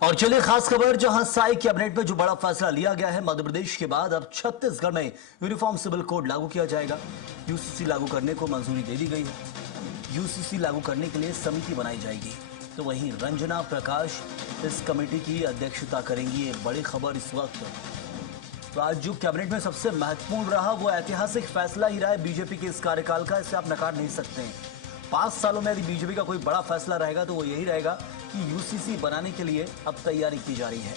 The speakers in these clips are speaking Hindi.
और चलिए खास खबर, जहां साई कैबिनेट में जो बड़ा फैसला लिया गया है, मध्य प्रदेश के बाद अब छत्तीसगढ़ में यूनिफॉर्म सिविल कोड लागू किया जाएगा। यूसीसी लागू करने को मंजूरी दे दी गई है। यूसीसी लागू करने के लिए समिति बनाई जाएगी। तो वहीं रंजना प्रकाश इस कमेटी की अध्यक्षता करेंगी। एक बड़ी खबर इस वक्त। तो आज जो कैबिनेट में सबसे महत्वपूर्ण रहा वो ऐतिहासिक फैसला ही रहा है बीजेपी के इस कार्यकाल का। इसे आप नकार नहीं सकते हैं। 5 सालों में यदि बीजेपी का कोई बड़ा फैसला रहेगा तो वो यही रहेगा कि यूसीसी बनाने के लिए अब तैयारी की जा रही है।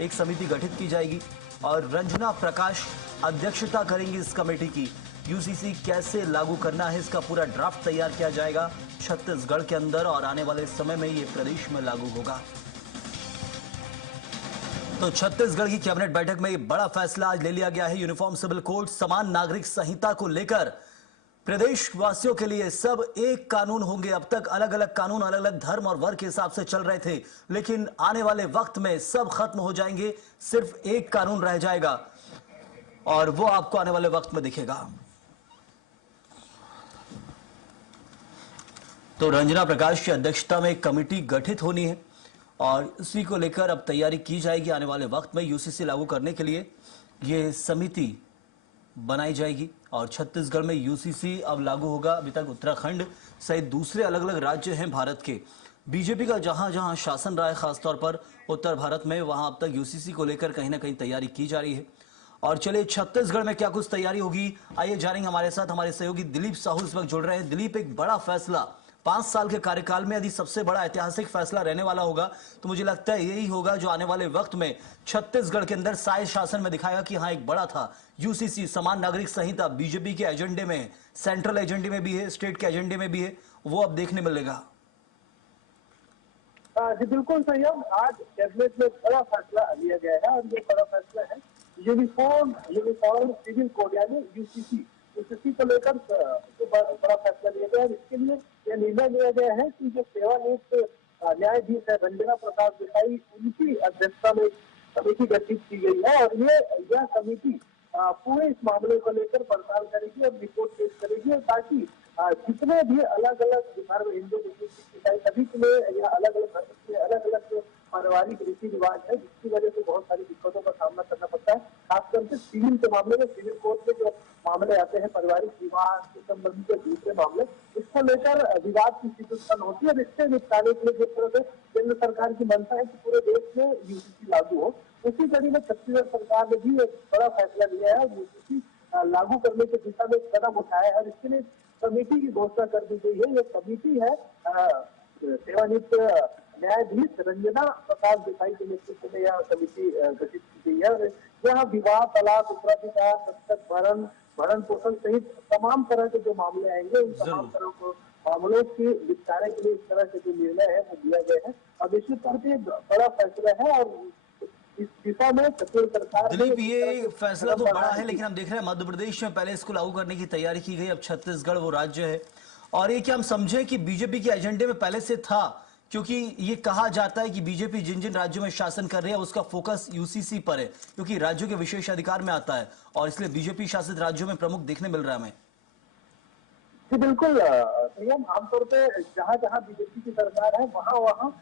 एक समिति गठित की जाएगी और रंजना प्रकाश अध्यक्षता करेंगी इस कमेटी की। यूसीसी कैसे लागू करना है इसका पूरा ड्राफ्ट तैयार किया जाएगा छत्तीसगढ़ के अंदर और आने वाले समय में ये प्रदेश में लागू होगा। तो छत्तीसगढ़ की कैबिनेट बैठक में ये बड़ा फैसला आज ले लिया गया है। यूनिफॉर्म सिविल कोड, समान नागरिक संहिता को लेकर प्रदेशवासियों के लिए सब एक कानून होंगे। अब तक अलग अलग कानून अलग अलग धर्म और वर्ग के हिसाब से चल रहे थे, लेकिन आने वाले वक्त में सब खत्म हो जाएंगे। सिर्फ एक कानून रह जाएगा और वो आपको आने वाले वक्त में दिखेगा। तो रंजना प्रकाश की अध्यक्षता में एक कमेटी गठित होनी है और इसी को लेकर अब तैयारी की जाएगी। आने वाले वक्त में यूसीसी लागू करने के लिए ये समिति बनाई जाएगी और छत्तीसगढ़ में यूसीसी अब लागू होगा। अभी तक उत्तराखंड सहित दूसरे अलग अलग राज्य हैं भारत के। बीजेपी का जहां जहां शासन रहा है, खासतौर पर उत्तर भारत में, वहां अब तक यूसीसी को लेकर कहीं ना कहीं तैयारी की जा रही है। और चलिए छत्तीसगढ़ में क्या कुछ तैयारी होगी, आइए जानेंगे। हमारे साथ हमारे सहयोगी दिलीप साहू इस वक्त जुड़ रहे हैं। दिलीप, एक बड़ा फैसला 5 साल के कार्यकाल में यदि सबसे बड़ा ऐतिहासिक फैसला रहने वाला होगा तो मुझे लगता है यही होगा जो आने वाले वक्त में छत्तीसगढ़ के अंदर साय शासन में दिखाएगा कि हाँ एक बड़ा था। यूसीसी, समान नागरिक संहिता, बीजेपी के एजेंडे में, सेंट्रल एजेंडे में भी है, स्टेट के एजेंडे में भी है, वो अब देखने मिलेगा। जी बिल्कुल सही है। आज कैबिनेट में बड़ा फैसला लिया गया है और ये बड़ा फैसला है यूनिफॉर्म सिविल कोड यानी यूसीसी को लेकर जो बड़ा फैसला लिया गया है। इसके लिए यह निर्णय लिया गया है कि जो सेवानिवृत्त न्यायाधीश है रंजना प्रकाश देसाई, उनकी अध्यक्षता में समिति गठित की गई है और यह समिति पूरे इस मामले को लेकर पड़ताल करेगी और रिपोर्ट पेश करेगी, और ताकि जितने भी अलग अलग धर्म, हिंदू, मुस्लिम, ईसाई, सभी के लिए या अलग अलग धर्म के अलग अलग जो पारिवारिक रीति रिवाज है, जिसकी वजह से बहुत सारी दिक्कतों का सामना करना पड़ता है। खासकर से सिविल के मामले में, सिविल कोर्ट में जो मामले आते हैं पारिवारिक विवाह से संबंधित या दूसरे मामले, इसको लेकर विवाद की स्थिति उत्पन्न होती है। इससे निपटाने के लिए जिस तरह से केंद्र सरकार की मंशा है कि पूरे देश में यूसीसी लागू हो, उसी कड़ी में छत्तीसगढ़ सरकार ने भी एक बड़ा फैसला लिया है और यूसीसी लागू करने की दिशा में कदम उठाया है और इसके लिए समिति की घोषणा कर दी गई है। ये समिति है सेवानिवृत्त न्यायाधीश रंजना प्रकाश देसाई के नेतृत्व में यह समिति गठित की गई है। यह विवाह, तलाक, उत्तराधिकार, दस्तक, भरण पोषण सहित तमाम तरह के जो मामले आएंगे, उन तमाम तरह को मामलों के निपटारे के लिए इस तरह के जो निर्णय है वो दिया गया है। अब निश्चित तौर पर बड़ा फैसला है और इस दिशा में छत्तीसगढ़ सरकार। दिलीप, ये फैसला तो बड़ा है, लेकिन हम देख रहे हैं मध्य प्रदेश में पहले इसको लागू करने की तैयारी की गई, अब छत्तीसगढ़ वो राज्य है। और ये क्या हम समझे कि बीजेपी के एजेंडे में पहले से था, क्योंकि ये कहा जाता है कि बीजेपी जिन जिन राज्यों में शासन कर रही है उसका फोकस यूसीसी पर है, क्योंकि राज्यों के विशेष अधिकार में आता है और इसलिए बीजेपी शासित राज्यों में प्रमुख देखने मिल रहा है हमें। जी बिल्कुल संयम, आमतौर पे जहाँ जहाँ बीजेपी की सरकार है वहाँ वहाँ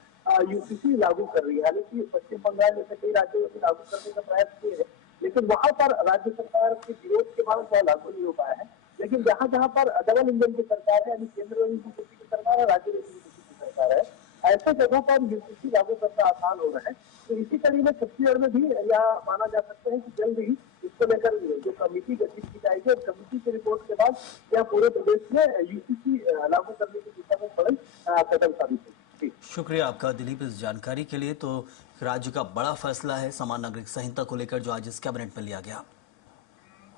यूसीसी लागू कर रही है। हालांकि पश्चिम बंगाल जैसे कई राज्यों में लागू करने का प्रयास किए हैं, लेकिन वहाँ पर राज्य सरकार के विरोध के बाद वह लागू नहीं हो पाया है। लेकिन जहाँ जहाँ पर डबल इंजन की सरकार है, यानी केंद्र में बीजेपी की सरकार है, राज्य में बीजेपी की सरकार है, ऐसे जगहों पर यूसीसी लागू करना आसान हो रहा है। तो इसी कड़ी में छत्तीसगढ़ में भी यह माना जा सकता है कि जल्द ही इसको लेकर जो कमेटी गठित की जाएगी और कमेटी की रिपोर्ट के बाद यह पूरे प्रदेश में यूसीसी लागू करने की दिशा में बड़ी कदम साबित होगी। शुक्रिया आपका दिलीप इस जानकारी के लिए। तो राज्य का बड़ा फैसला है समान नागरिक संहिता को लेकर जो आज इस कैबिनेट में लिया गया।